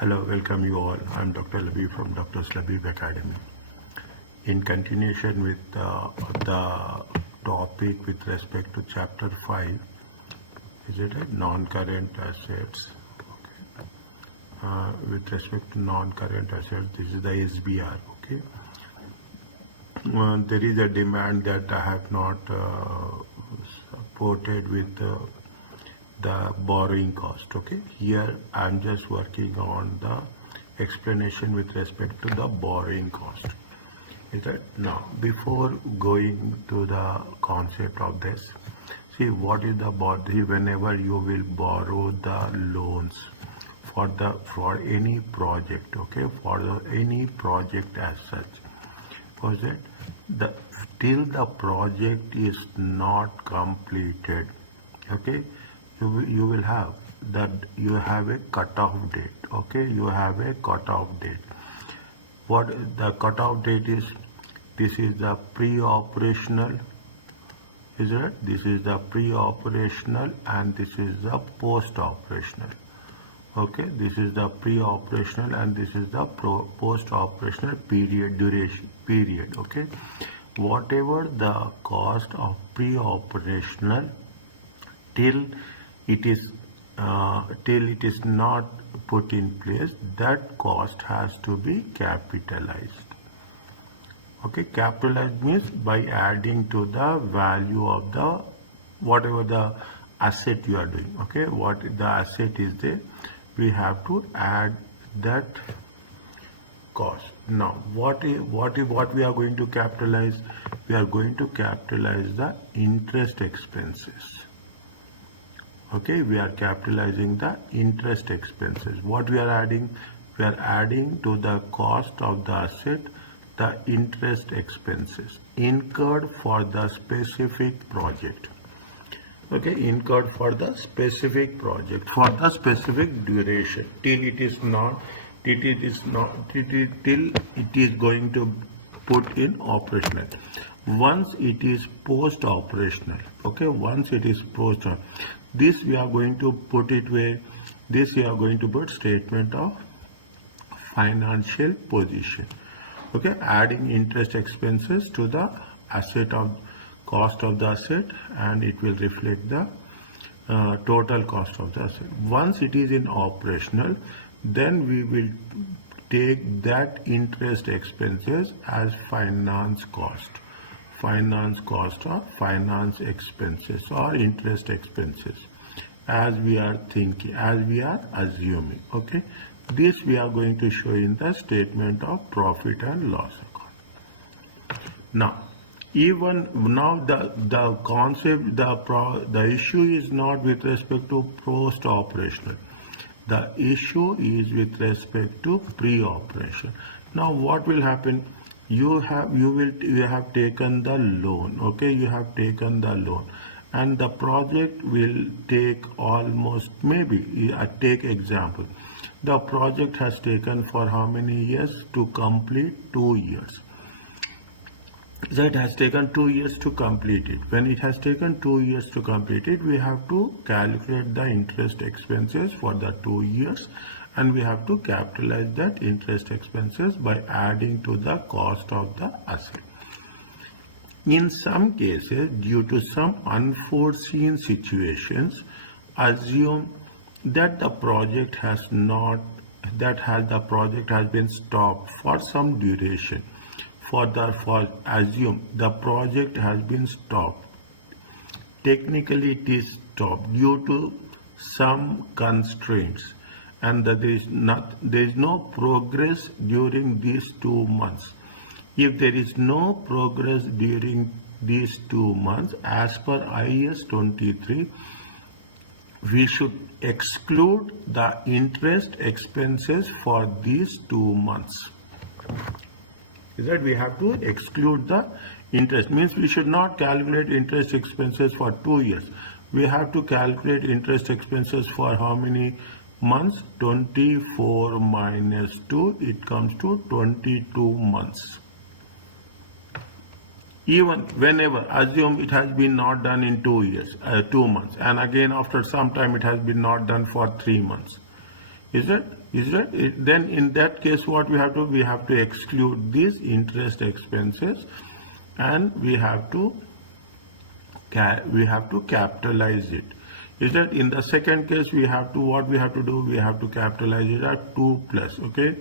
Hello, welcome you all. I'm Dr. Labib from Dr. Labib Academy. In continuation with the topic with respect to chapter 5, is it a non-current assets? Okay. With respect to non-current assets, this is the SBR. Okay. There is a demand that I have not supported with the borrowing cost. Okay, here I'm just working on the explanation with respect to the borrowing cost. Is that now before going to the concept of this, see what is the borrow. Whenever you will borrow the loans for any project, okay, any project as such, was it till the project is not completed, okay, you will have that you have a cutoff date. Okay, you have a cutoff date. What the cutoff date is? This is the pre-operational, is it? This is the pre-operational and this is the post-operational. Okay, this is the pre-operational and this is the post-operational duration period. Okay, whatever the cost of pre-operational till it is not put in place, that cost has to be capitalized. Okay, capitalized means by adding to the value of the whatever the asset you are doing. Okay, what the asset is there, we have to add that cost. Now what we are going to capitalize? We are going to capitalize the interest expenses. Okay, we are capitalizing the interest expenses. What we are adding? We are adding to the cost of the asset the interest expenses incurred for the specific project. Okay, incurred for the specific project for the specific duration till it is going to put in operational. Once it is post operational, okay, once it is post, this we are going to put it where? This we are going to put statement of financial position. Okay, adding interest expenses to the asset of cost of the asset, and it will reflect the total cost of the asset. Once it is in operational, then we will take that interest expenses as finance cost or finance expenses or interest expenses, as we are assuming. Okay, this we are going to show in the statement of profit and loss account. Now the concept, the issue is not with respect to post operational. The issue is with respect to pre-operation. Now what will happen? You have taken the loan. Okay, you have taken the loan, and the project will take almost, maybe I take example, the project has taken for how many years to complete? 2 years. So it has taken 2 years to complete it. When it has taken 2 years to complete it, we have to calculate the interest expenses for the 2 years, and we have to capitalize that interest expenses by adding to the cost of the asset. In some cases, due to some unforeseen situations, assume that the project has been stopped for some duration. Assume the project has been stopped. Technically, it is stopped due to some constraints, and that there is no progress during these 2 months. If there is no progress during these 2 months, as per IAS 23, we should exclude the interest expenses for these 2 months. Is that we have to exclude the interest? Means we should not calculate interest expenses for 2 years. We have to calculate interest expenses for how many months? 24 minus 2, it comes to 22 months. Even whenever, assume it has been not done in 2 years, 2 months, and again after some time it has been not done for 3 months. Then in that case, what we have to exclude these interest expenses, and we have to capitalize it. Is that in the second case we have to capitalize it at 2 plus, okay,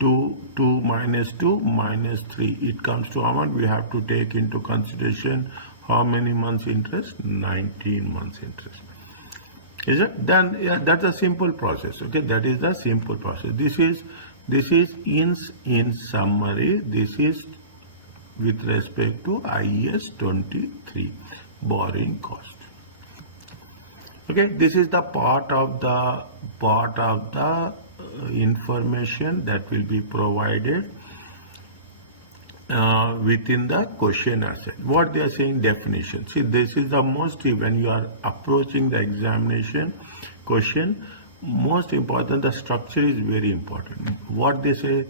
2 minus 2 minus 3. It comes to how much? We have to take into consideration how many months interest? 19 months interest. Is it done? Yeah, that's a simple process. Okay, that is the simple process. This is in summary. This is with respect to IAS 23 borrowing cost. Okay, this is the part of the information that will be provided within the question asset. What they are saying, definition. See, this is the most, when you are approaching the examination question, most important, the structure is very important. What they say,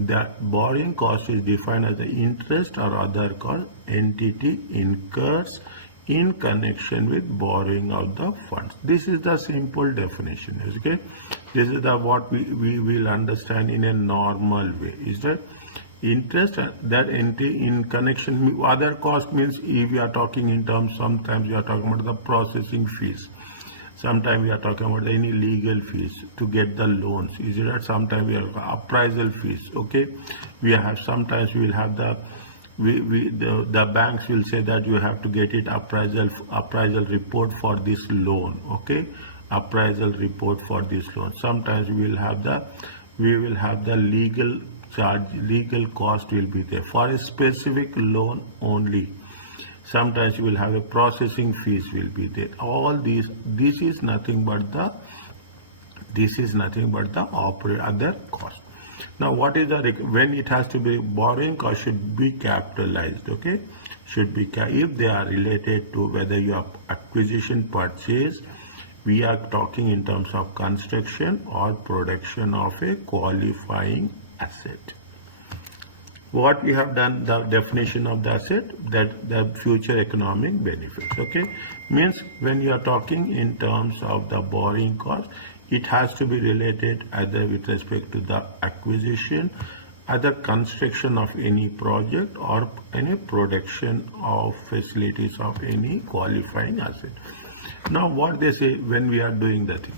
that borrowing cost is defined as the interest or other cost entity incurs in connection with borrowing of the funds. This is the simple definition. Okay, this is the what we will understand in a normal way. Is that interest that entity in connection? Other cost means if we are talking in terms, sometimes we are talking about the processing fees, sometimes we are talking about any legal fees to get the loans. Is it that sometimes we have appraisal fees? Okay, we have, sometimes we will have the banks will say that you have to get it appraisal report for this loan. Okay, appraisal report for this loan. Sometimes we will have the legal charge, legal cost will be there for a specific loan only. Sometimes you will have a processing fees will be there. All these, this is nothing but the other cost. Now, what is the, when it has to be, borrowing cost should be capitalized. Okay, should be if they are related to whether you have acquisition, purchase. We are talking in terms of construction or production of a qualifying asset. What we have done, the definition of the asset, that the future economic benefits. Okay, means when you are talking in terms of the borrowing cost, it has to be related either with respect to the acquisition, either construction of any project, or any production of facilities of any qualifying asset. Now, what they say when we are doing the thing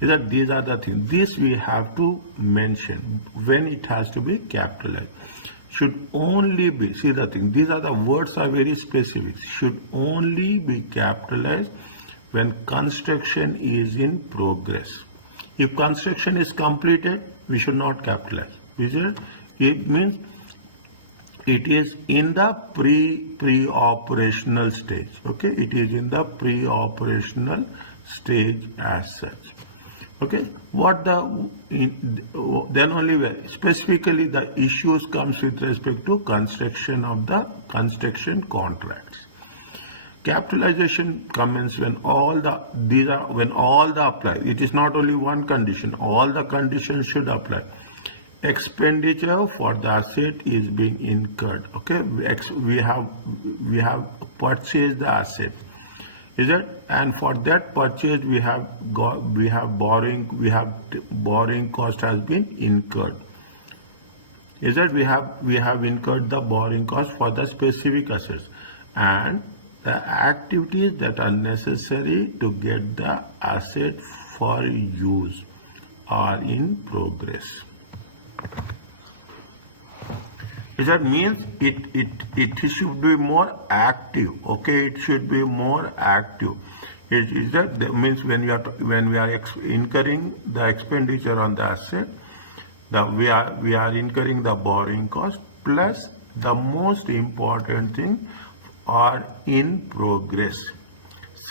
is that these are the things. This we have to mention when it has to be capitalized. Should only be, see the thing, these are the words are very specific. Should only be capitalized when construction is in progress. If construction is completed, we should not capitalize. It means it is in the pre-operational stage. Okay, it is in the pre-operational stage as such. Okay, what then only specifically the issues comes with respect to construction of the construction contracts. Capitalization commences when all the apply. It is not only one condition, all the conditions should apply. Expenditure for the asset is being incurred. Okay, we have purchased the asset. Is it? And for that purchase we have borrowing cost has been incurred. Is that we have incurred the borrowing cost for the specific assets, and the activities that are necessary to get the asset for use are in progress. That means it should be more active. Okay, it should be more active. That means when we are incurring the expenditure on the asset, we are incurring the borrowing cost, plus the most important thing are in progress.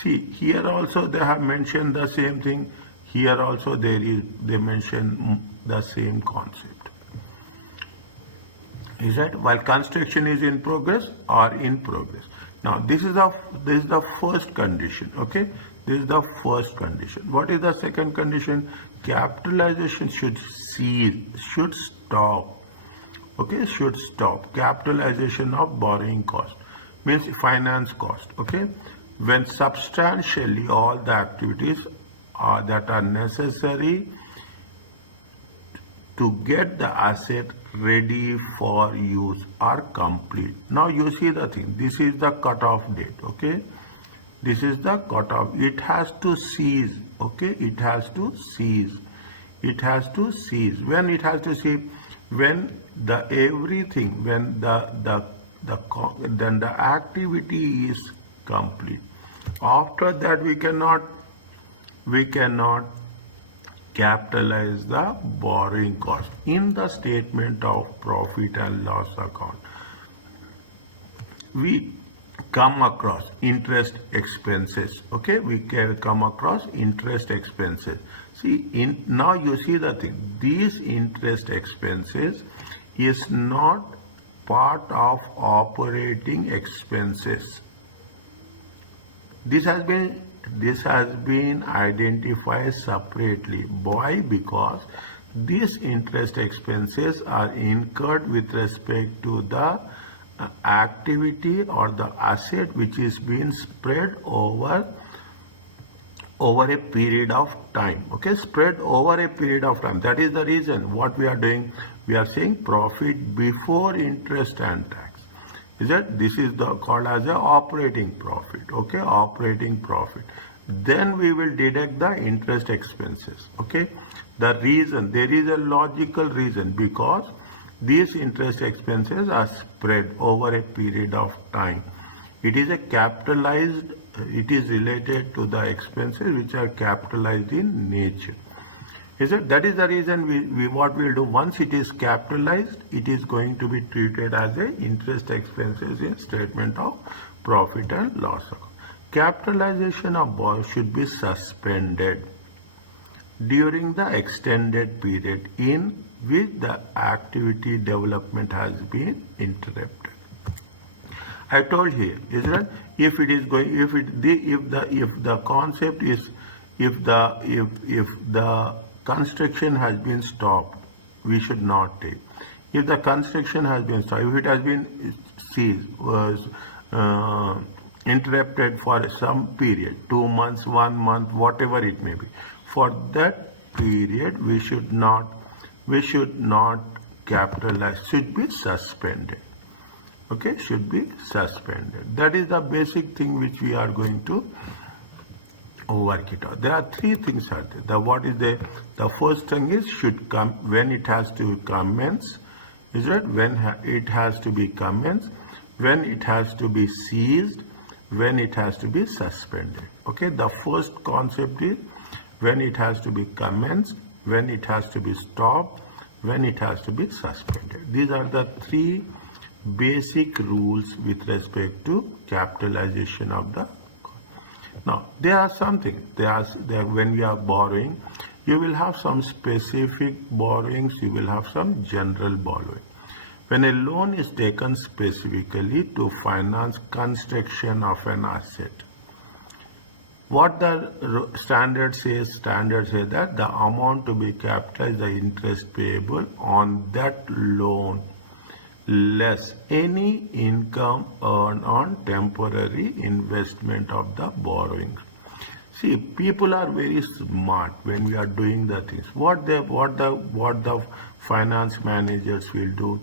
See, here also they have mentioned the same thing. Here also they mention the same concept. Is that while construction is in progress or in progress. Now this is the first condition. Okay, this is the first condition. What is the second condition? Capitalization should stop. Okay, should stop. Capitalization of borrowing cost means finance cost. Okay, when substantially all the activities that are necessary to get the asset ready for use or complete. Now you see the thing, this is the cutoff date, okay? This is the cutoff. It has to cease, okay? It has to cease. It has to cease. When it has to cease, when the everything, when then the activity is complete. After that, we cannot capitalize the borrowing cost in the statement of profit and loss account. We come across interest expenses, okay? We can come across interest expenses. See, now you see the thing, these interest expenses is not part of operating expenses. This has been identified separately. Why? Because these interest expenses are incurred with respect to the activity or the asset which is being spread over a period of time, okay? Spread over a period of time. That is the reason what we are doing. We are saying profit before interest and tax. Is that this is called as a operating profit, okay? Operating profit. Then we will deduct the interest expenses, okay? The reason, there is a logical reason, because these interest expenses are spread over a period of time. It is a capitalized, it is related to the expenses which are capitalized in nature. Is it? That is the reason we what we will do, once it is capitalized, it is going to be treated as a interest expenses in statement of profit and loss account. Capitalization of borrow should be suspended during the extended period in which the activity development has been interrupted. I told here, is that if it is going, if the concept is, if the construction has been stopped, we should not take. If the construction has been stopped, if it has been ceased, was interrupted for some period, 2 months, 1 month, whatever it may be, for that period we should not capitalize, should be suspended. Okay, should be suspended. That is the basic thing which we are going to work it out. There are 3 things are there. The first thing is should come when it has to commence. Is that when it has to be commenced, when it has to be ceased, when it has to be suspended. Okay, the first concept is when it has to be commenced, when it has to be stopped, when it has to be suspended. These are the 3 basic rules with respect to capitalization of the. Now there are something, when we are borrowing, you will have some specific borrowings, you will have some general borrowing. When a loan is taken specifically to finance construction of an asset, what the standard says that the amount to be capitalized, the interest payable on that loan, less any income earned on temporary investment of the borrowing. See, people are very smart when we are doing the things. What the finance managers will do,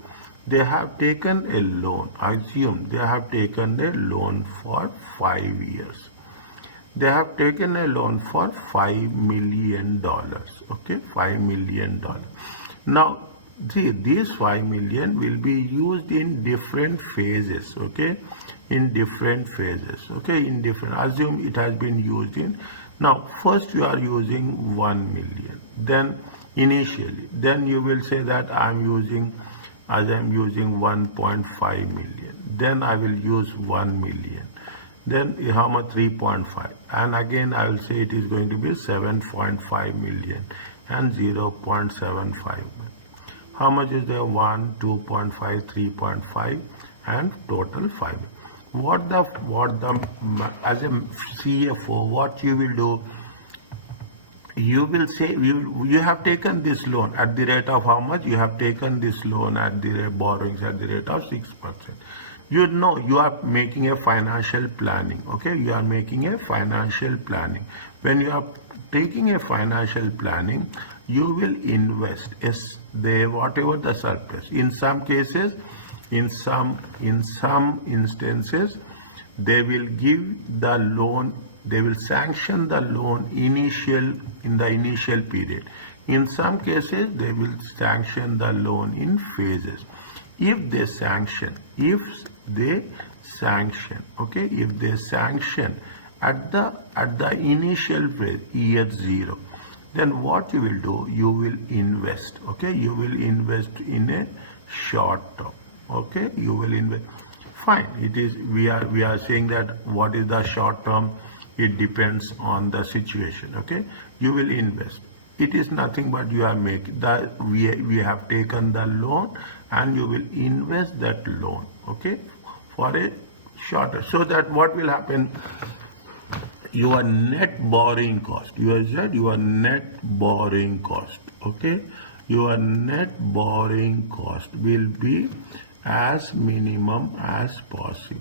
they have taken a loan. Assume they have taken a loan for 5 years. They have taken a loan for $5 million. Okay, $5 million. Now, see, these 5 million will be used in different phases. Okay, in different phases. Okay, in different. Assume it has been used in. Now, first you are using 1 million. Then initially, then you will say that I am using 1.5 million. Then I will use 1 million. Then how much? 3.5. And again I will say it is going to be 7.5 million and 0.75. How much is there? 1, 2.5, 3.5 and total 5. As a CFO, what you will do, you will say you have taken this loan at the rate of how much? You have taken this loan at the rate, borrowings at the rate of 6%. You know you are making a financial planning. Okay, you are making a financial planning. When you are taking a financial planning, you will invest whatever the surplus. In some cases, in some instances, they will give the loan, they will sanction the loan in the initial period. In some cases, they will sanction the loan in phases. If they sanction, okay, if they sanction at the initial phase, year 0, then what you will do, you will invest, okay, you will invest in a short term, okay, you will invest. Fine, it is, we are saying that what is the short term, it depends on the situation, okay. You will invest, it is nothing but you are making the, we have taken the loan and you will invest that loan, okay, for a shorter, so that what will happen, your net borrowing cost, your net borrowing cost, okay, your net borrowing cost will be as minimum as possible.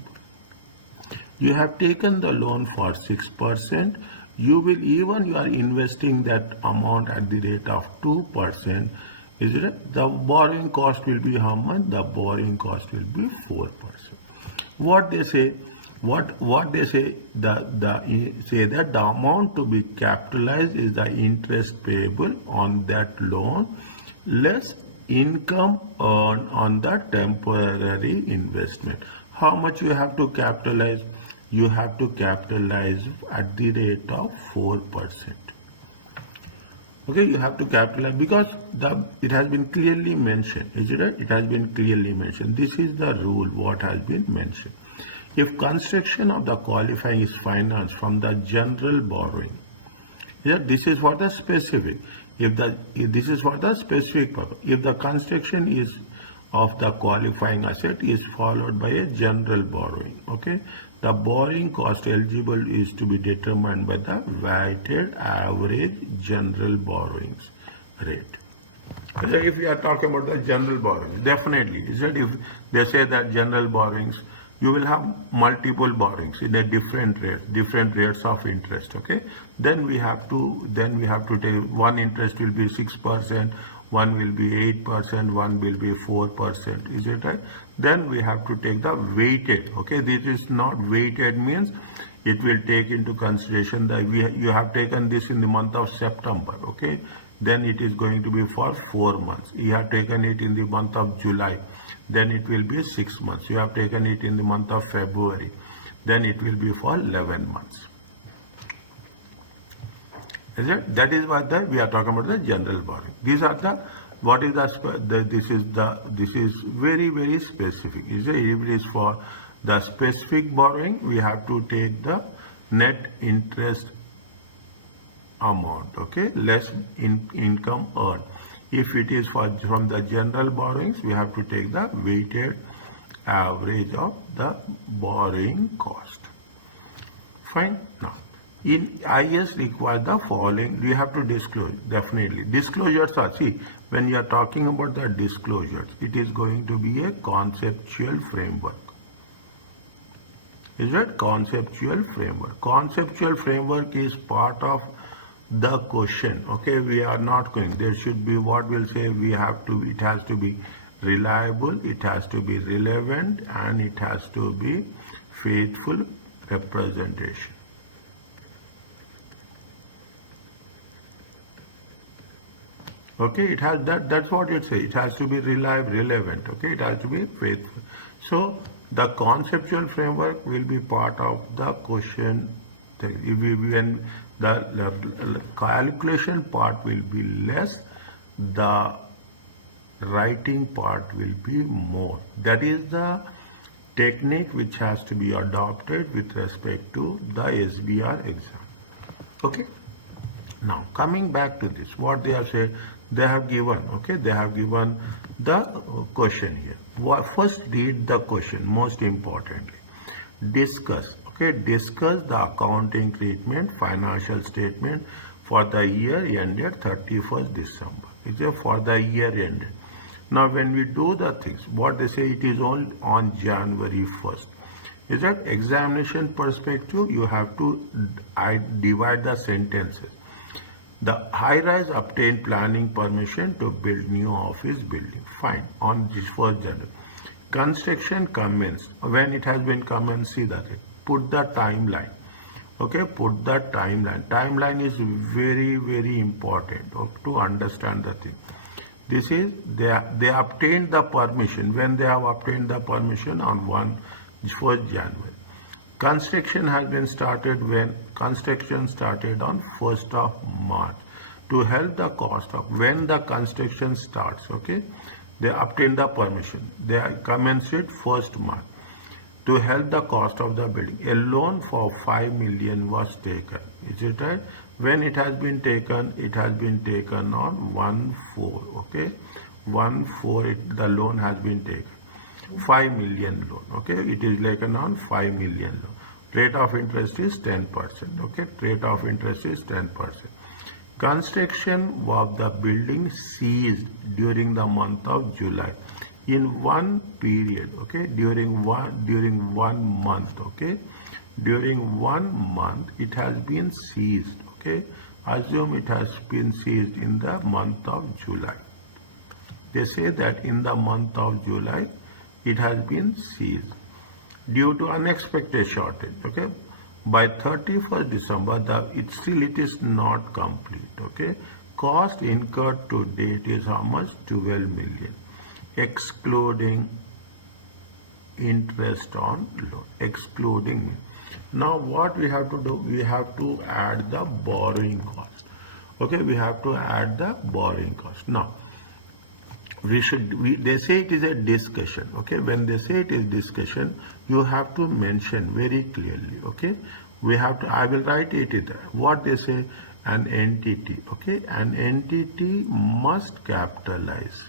You have taken the loan for 6%, you are investing that amount at the rate of 2%, is it? The borrowing cost will be how much? The borrowing cost will be 4%. What they say, what they say, say that the amount to be capitalized is the interest payable on that loan less income earned on the temporary investment. How much you have to capitalize? You have to capitalize at the rate of 4%. Okay, you have to capitalize because it has been clearly mentioned. Is it right? It has been clearly mentioned. This is the rule what has been mentioned. If construction of the qualifying is financed from the general borrowing, this is for the specific. If this is for the specific purpose. If the construction is of the qualifying asset is followed by a general borrowing, okay, the borrowing cost eligible is to be determined by the weighted average general borrowings rate. If we are talking about the general borrowings, definitely, is that if they say that general borrowings, you will have multiple borrowings in a different rates of interest, okay. Then we have to take one interest will be 6%, one will be 8%, one will be 4%, is it right? Then we have to take the weighted, okay. This is not weighted means it will take into consideration that you have taken this in the month of September, okay. Then it is going to be for 4 months. You have taken it in the month of July, then it will be 6 months. You have taken it in the month of February, then it will be for 11 months. Is it? That is what we are talking about, the general borrowing. These are this is very, very specific. Is it? If it is for the specific borrowing, we have to take the net interest amount, okay, less income earned. If it is from the general borrowings, we have to take the weighted average of the borrowing cost. Fine. Now, in IS require the following. We have to disclose, definitely. Disclosures are, see, when you are talking about the disclosures, it is going to be a conceptual framework. Is that conceptual framework? Conceptual framework is part of the question, okay. We are not going, there should be, what we'll say, it has to be reliable, it has to be relevant, and it has to be faithful representation. Okay, it has that's what it says. It has to be reliable, relevant, okay, it has to be faithful. So the conceptual framework will be part of the question. When the calculation part will be less, the writing part will be more. That is the technique which has to be adopted with respect to the SBR exam. Okay. Now coming back to this, what they have said, they have given, okay, they have given the question here. First read the question, most importantly. Discuss, okay, discuss the accounting treatment, financial statement for the year ended 31st December. It's for the year ended. Now when we do the things, what they say, it is all on January 1st. Is that examination perspective, you have to divide the sentences. The high-rise obtained planning permission to build new office building. Fine. On this 1st January. Construction commenced. When it has been commenced, see that. Put the timeline. Okay, put the timeline. Timeline is very, very important to understand the thing. This is, they obtained the permission. When they have obtained the permission on 1st January. Construction has been started when construction started on 1st of March. To help the cost of when the construction starts, okay, they obtained the permission. They commenced it 1st March. To help the cost of the building, a loan for 5 million was taken. Is it right? When it has been taken on 1/4. Okay, 1/4. The loan has been taken. 5 million loan. Okay, it is taken on 5 million loan. Rate of interest is 10%. Okay, rate of interest is 10%. Construction of the building ceased during the month of July. In one period, okay, during one month, okay, during 1 month it has been seized. Okay, assume it has been seized in the month of July. They say that in the month of July it has been seized due to unexpected shortage. Okay, by 31st December it is not complete. Okay, cost incurred to date is how much? 12 million, excluding interest on loan, excluding. Now what we have to do, we have to add the borrowing cost. Okay, we have to add the borrowing cost. Now they say it is a discussion. Okay, when they say it is discussion, you have to mention very clearly. Okay, we have to, I will write it there. What they say, an entity. Okay, an entity must capitalize.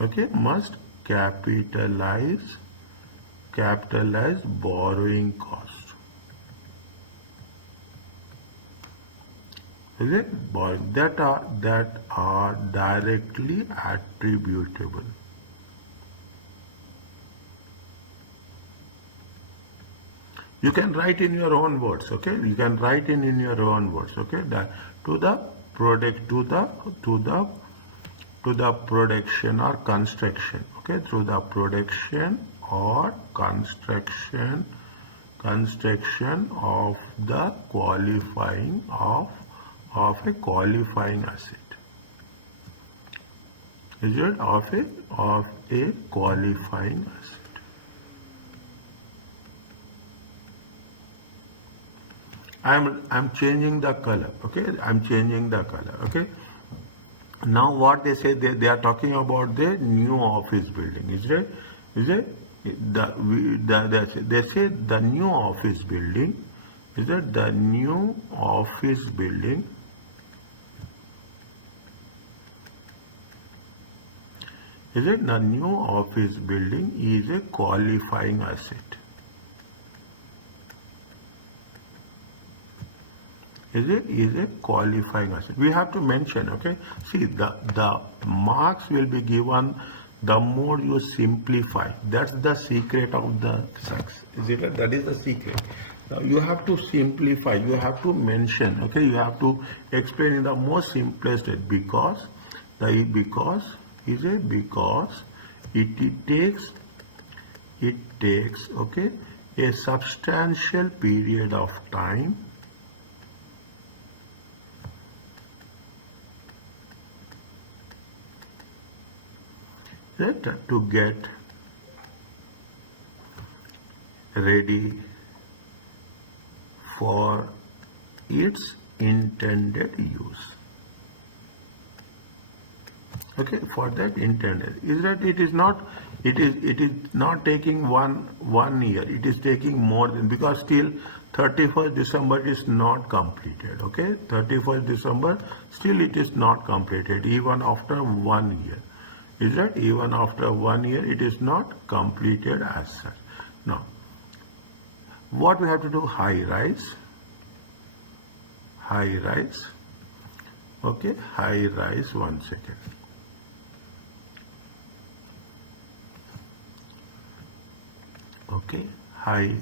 Okay, must capitalize borrowing cost. Is it? Borrowing that are directly attributable. You can write in your own words. Okay, you can write in your own words. Okay, that to the product, to the production or construction. Okay, through the production or construction of the qualifying of a qualifying asset. Is it of a qualifying asset? I'm changing the color. Okay, I'm changing the color. Okay. Now what they say, they are talking about the new office building. Is it? They say the new office building. Is it the new office building? Is it the new office building is a qualifying asset? Is a qualifying asset. We have to mention. Okay, see, the marks will be given the more you simplify. That's the secret of the success. Is it right? That is the secret. Now you have to simplify. You have to mention. Okay, you have to explain in the most simplest way, because it takes okay, a substantial period of time to get ready for its intended use. Okay, for that intended, is that it is not taking one year, it is taking more than, because still 31st December is not completed. Okay, 31st December still it is not completed, even after 1 year. Is that even after 1 year it is not completed as such. Now what we have to do, high rise. Okay, high rise, 1 second. Okay, high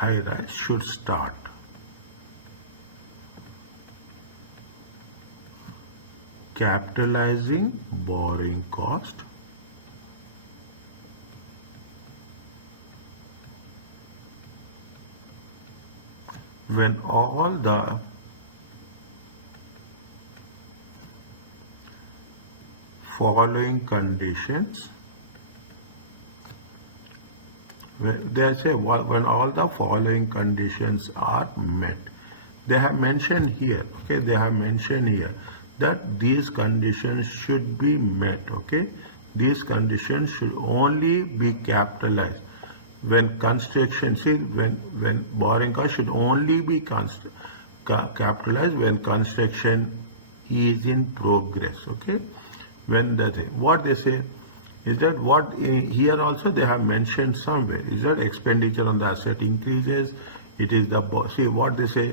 high rise should start. Capitalizing borrowing cost when all the following conditions, they say when all the following conditions are met. They have mentioned here, okay, they have mentioned here that these conditions should be met, okay. These conditions should only be capitalized when construction, see, when borrowing cost should only be capitalized when construction is in progress, okay. When what they say is that what here also they have mentioned somewhere is that expenditure on the asset increases. It is the, see what they say,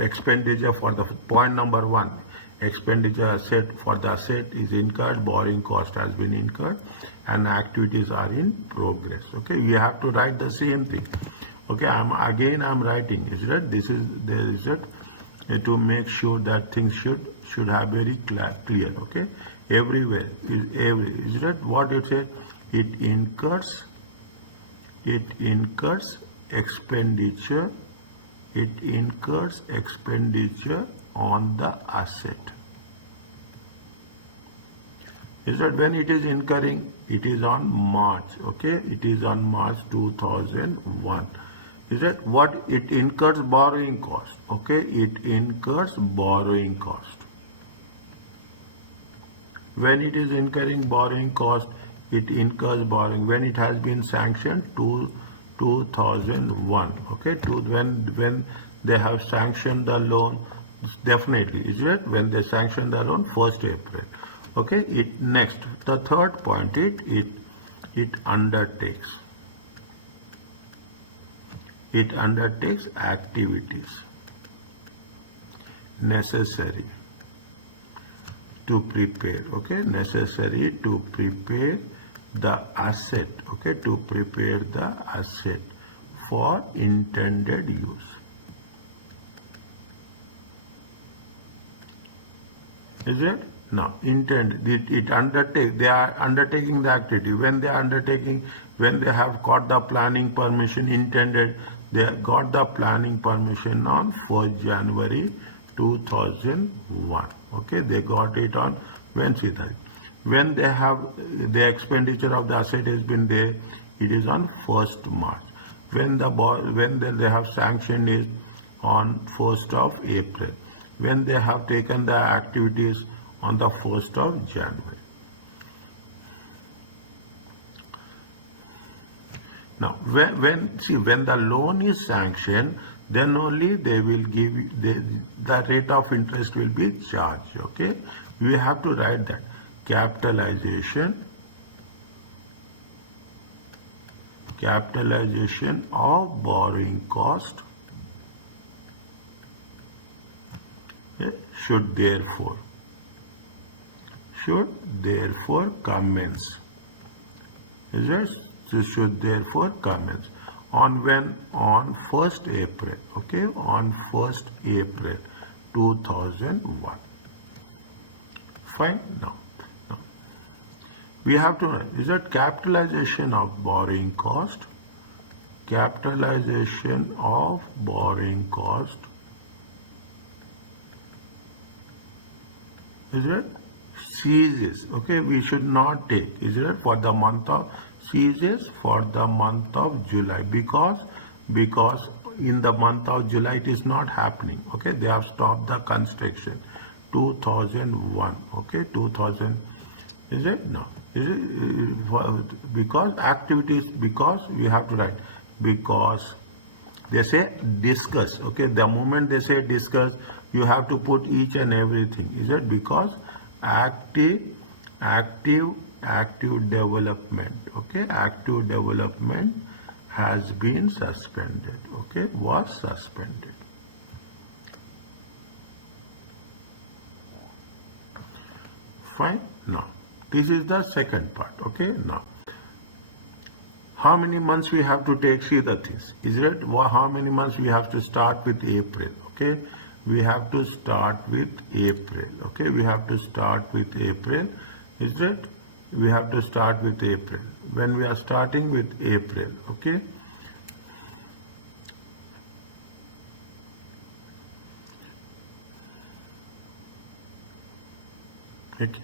expenditure for the point number 1, expenditure asset for the asset is incurred, borrowing cost has been incurred, and activities are in progress, okay. You have to write the same thing, okay. I'm writing is that this is there is that to make sure that things should have very clear, okay. Everywhere is that what it said, it incurs expenditure on the asset. Is that when it is incurring, it is on March, okay, it is on March 2001. Is that what it incurs borrowing cost, okay, it incurs borrowing cost. When it is incurring borrowing cost, it incurs borrowing when it has been sanctioned to 2001, okay, to when they have sanctioned the loan, definitely, is it when they sanction the loan 1st April, okay. It next, the third point, it undertakes activities necessary to prepare, okay, necessary to prepare the asset, okay, to prepare the asset for intended use. Is it? Now, intended, it undertake, they are undertaking the activity. When they are undertaking, when they have got the planning permission intended, they got the planning permission on 1st January 2001, okay, they got it on when, see that. When they have the expenditure of the asset has been there, it is on 1st March. When they have sanctioned is on 1st of April. When they have taken the activities on the 1st of January. Now, when the loan is sanctioned, then only they will give you, the rate of interest will be charged, okay. You have to write that capitalization of borrowing cost, okay, should therefore commence. Is it? This should therefore commence on when? On 1st April, okay, on 1st April 2001. Fine. Now we have to know, is that capitalization of borrowing cost, is it ceases, okay, we should not take, is it, for the month of, ceases for the month of July, because in the month of July it is not happening, okay, they have stopped the construction 2001, okay, 2000, is it? No, is it because activities, because we have to write, because they say discuss, okay, the moment they say discuss, you have to put each and everything, is it? Because active development, okay, active development has been suspended, okay, was suspended. Fine. Now this is the second part, okay. Now how many months we have to take? See the things. Is it how many months we have to start with April? Okay, we have to start with April. Okay, we have to start with April. Is it? We have to start with April. When we are starting with April, okay. Okay.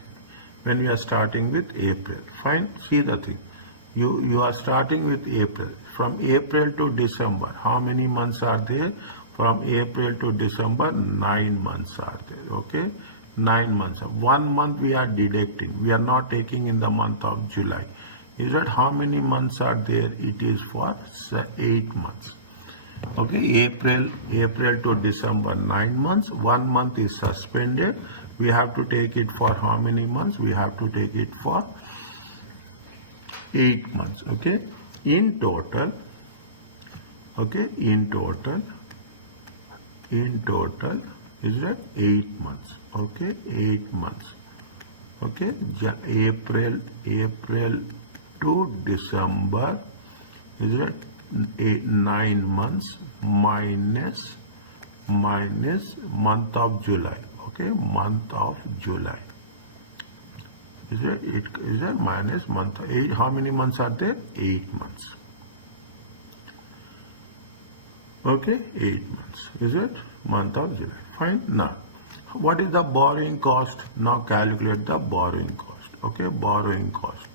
When we are starting with April, fine. See the thing. You are starting with April. From April to December, how many months are there? From April to December, 9 months are there. Okay, 9 months. 1 month we are deducting. We are not taking in the month of July. Is that how many months are there? It is for 8 months. Okay, April to December, 9 months. 1 month is suspended. We have to take it for how many months? We have to take it for 8 months. Okay, in total, okay, in total is that 8 months. Okay, 8 months. Okay, April to December is that 9 months minus month of July. Okay, month of July. Is that minus month? How many months are there? 8 months. Okay, 8 months. Is it month of July? Fine. Now, what is the borrowing cost? Now calculate the borrowing cost. Okay, borrowing cost.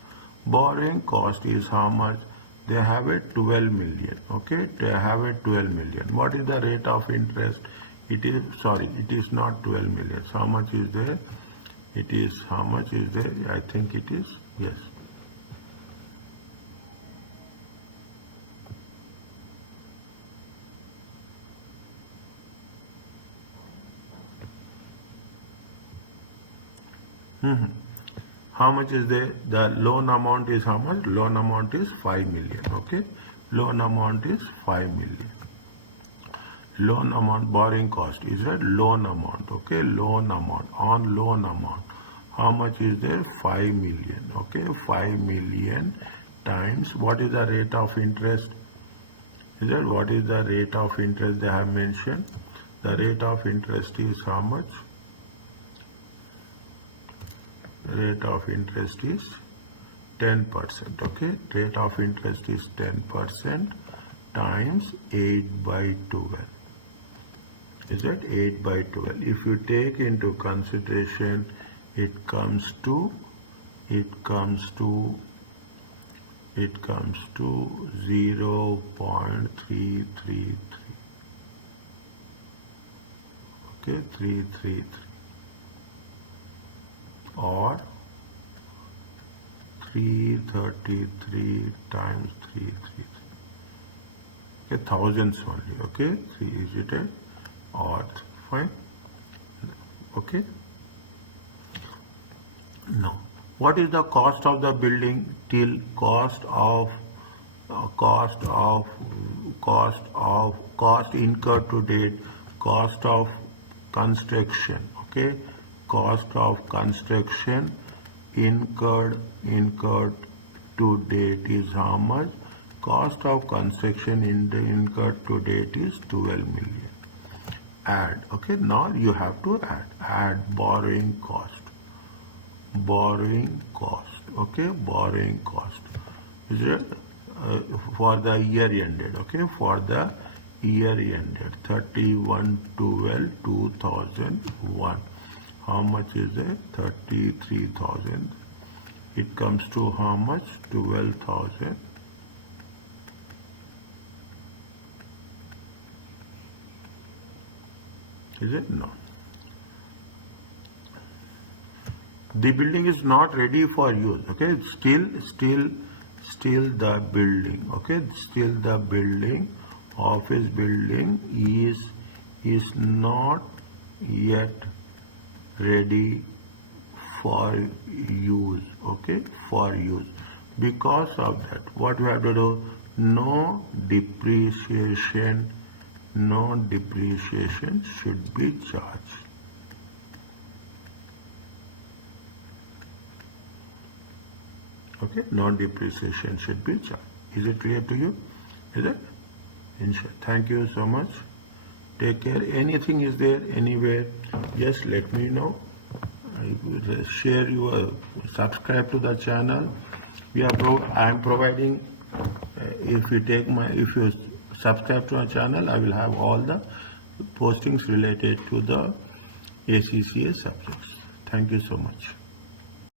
Borrowing cost is how much? They have a 12 million. Okay, they have a 12 million. What is the rate of interest? It is not 12 million. How much is there? It is, how much is there? I think it is, yes. How much is there? The loan amount is how much? Loan amount is 5 million. Okay, loan amount is 5 million. Loan amount, borrowing cost is that loan amount. Okay, loan amount, on loan amount. How much is there? 5 million. Okay, 5 million times, what is the rate of interest? Is that what is the rate of interest they have mentioned? The rate of interest is how much? Rate of interest is 10%. Okay, rate of interest is 10% times 8 by 12. Is that 8 by 12? If you take into consideration, it comes to 0.333. Okay, 333 or 333 times 333. Okay, thousands only. Okay, 3 is it a or fine. Okay. Now, what is the cost of the building till cost incurred to date, cost of construction. Okay, cost of construction incurred to date is how much? Cost of construction incurred to date is 12 million. Add. Okay, now you have to add borrowing cost. Okay, borrowing cost is it for the year ended? Okay, for the year ended 31/12/2001. How much is it? 33,000. It comes to how much? 12,000. Is it? No. The building is not ready for use. Okay, still the building. Okay, still the building, office building is not yet ready for use. Okay, for use. Because of that, what we have to do? No depreciation should be charged. Okay, no depreciation should be charged. Is it clear to you? Is it? Thank you so much. Take care. Anything is there anywhere, just let me know. I will share your subscribe to the channel. I am providing. If you subscribe to our channel, I will have all the postings related to the ACCA subjects. Thank you so much.